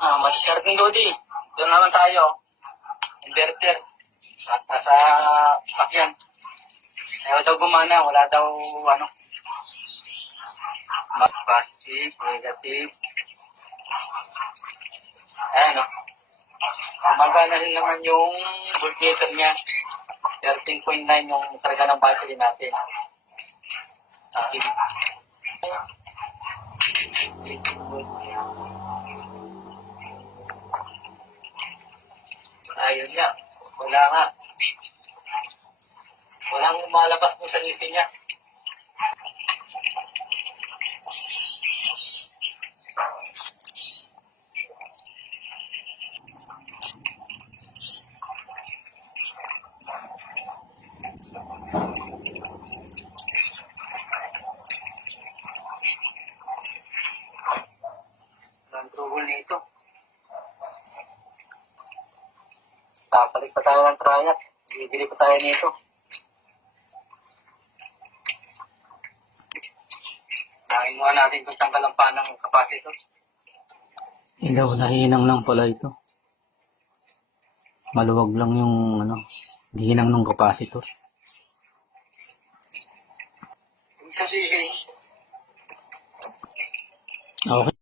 Mag-starting Dodi. Doon naman tayo. Inverter. At nasa sakyan. Ayaw daw gumana. Wala daw ano. Mas positive, negative. Ayan o. Gumagana rin naman yung voltmeter niya. 13.9 yung karga ng battery natin. Okay. Ayun nga. Wala nga. Walang malabas mo sa ngisi niya. Nandruhol nito. Papalit pa tayo ng trayak. Bibili pa tayo nito. Nangin muna natin kung tanggal ang panang kapasitor. Ilaw, nahinang lang pala ito. Maluwag lang yung hinang ng capacitor. Ibig sabihin, Okay.